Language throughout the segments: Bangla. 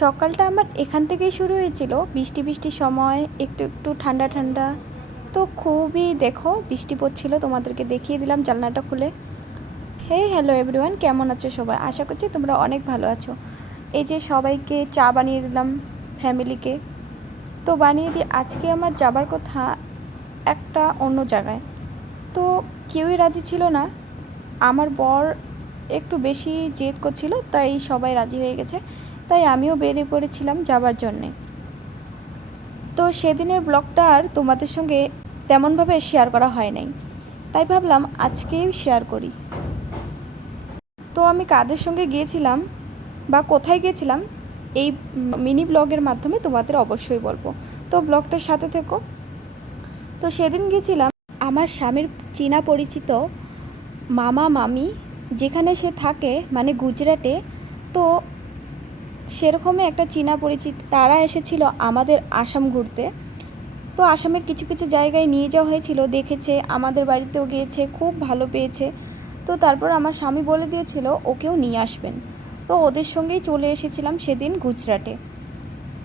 সকালটা আমার এখান থেকেই শুরু হয়েছিল, বৃষ্টি বৃষ্টির সময়, একটু একটু ঠান্ডা ঠান্ডা। তো খুবই দেখো বৃষ্টি পড়ছিল, তোমাদেরকে দেখিয়ে দিলাম জানলাটা খুলে। হ্যালো এভরিওয়ান, কেমন আছো সবাই? আশা করছি তোমরা অনেক ভালো আছো। এই যে সবাইকে চা বানিয়ে দিলাম, ফ্যামিলিকে। তো বানিয়ে দিয়ে আজকে আমার যাবার কথা একটা অন্য জায়গায়। তো কেউই রাজি ছিল না। আমার বর একটু বেশি জেদ করছিল, তাই সবাই রাজি হয়ে গেছে, তাই আমিও বেরিয়ে পড়েছিলাম যাবার জন্যে। তো সেদিনের ব্লগটা আর তোমাদের সঙ্গে তেমনভাবে শেয়ার করা হয় নাই, তাই ভাবলাম আজকেই শেয়ার করি। তো আমি কাদের সঙ্গে গিয়েছিলাম বা কোথায় গিয়েছিলাম এই মিনি ব্লগের মাধ্যমে তোমাদের অবশ্যই বলবো, তো ব্লগটার সাথে থেকো। তো সেদিন গিয়েছিলাম আমার স্বামীর চীনা পরিচিত মামা মামি যেখানে সে থাকে, মানে গুজরাটে। তো সেরকমই একটা চীনা পরিচিত, তারা এসেছিল আমাদের আসাম ঘুরতে। তো আসামের কিছু কিছু জায়গায় নিয়ে যাওয়া হয়েছিল, দেখেছে, আমাদের বাড়িতেও গিয়েছে, খুব ভালো পেয়েছে। তো তারপর আমার স্বামী বলে দিয়েছিল ওকেও নিয়ে আসবেন। তো ওদের সঙ্গেই চলে এসেছিলাম সেদিন গুজরাটে।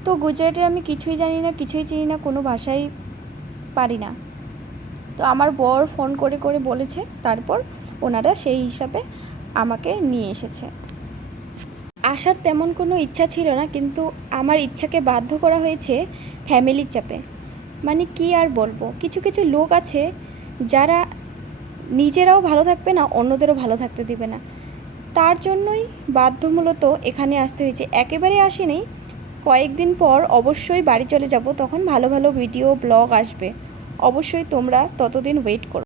তো গুজরাটের আমি কিছুই জানি না, কিছুই চিনি না, কোনো ভাষাই পারি না। তো আমার বর ফোন করে করে বলেছে, তারপর ওনারা সেই হিসাবে আমাকে নিয়ে এসেছে। আসার তেমন কোনো ইচ্ছা ছিল না, কিন্তু আমার ইচ্ছাকে বাধ্য করা হয়েছে ফ্যামিলির চাপে। মানে কি আর বলবো, কিছু কিছু লোক আছে যারা নিজেরাও ভালো থাকবে না, অন্যদেরও ভালো থাকতে দিবে না। তার জন্যই বাধ্যমূলত এখানে আসতে হয়েছে। একেবারে আসিনি, কয়েকদিন পর অবশ্যই বাড়ি চলে যাব, তখন ভালো ভালো ভিডিও ব্লগ আসবে। অবশ্যই তোমরা ততদিন ওয়েট করো।